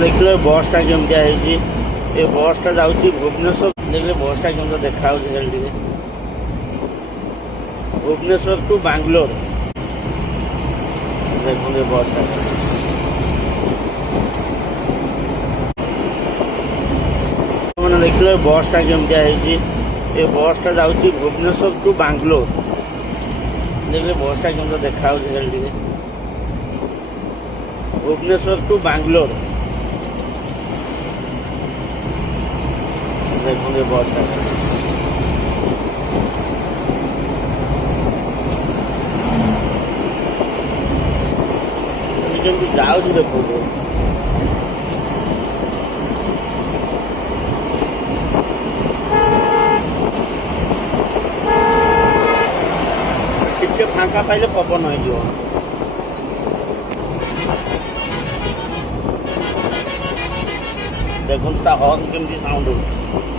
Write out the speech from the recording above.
देखिए बसटा केमती है ये बसटा जाऊँगी भुवनेश्वर देखिए बसटा केमती देखा भुवनेश्वर टू बांग्लोर देखते बसटा मैंने देखिए बसटा केमती है ये बसटा जाऊँगी भुवनेश्वर टू बांग्लोर देखिए बसटा केमती देखा भुवनेश्वर टू बांग्लोर देखते बसटा केमती जाऊँगी देखो ଟିକେ ଫାଙ୍କା ପାଇଲେ ପବନ ହେଇଯିବ ଦେଖନ୍ତୁ ତା ହର୍ନ କେମିତି ସାଉଣ୍ଡ ହଉଛି।